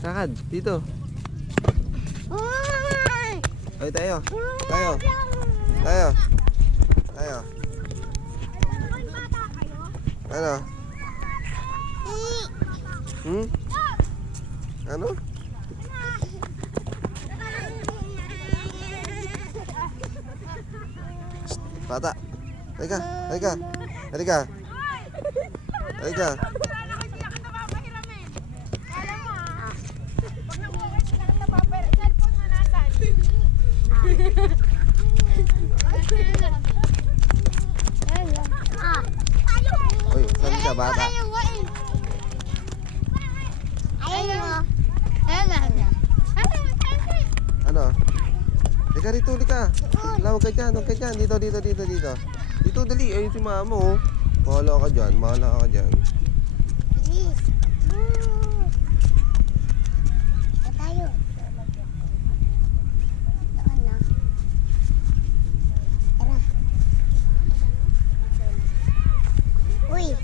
Lakad, dito. Ay, tayo. Tayo. Tayo. Tayo. Ano? Hmm? Ano? Bata. Halika. Halika. Halika. Halika. Uy, saan ka bata? Ano? Halika rito, halika. Huwag ka dyan, huwag ka dyan. Dito, dito, dito, dito. Dito, dali. Ayun si mama, oh. Mahala ka dyan, mahala ka dyan. Uy.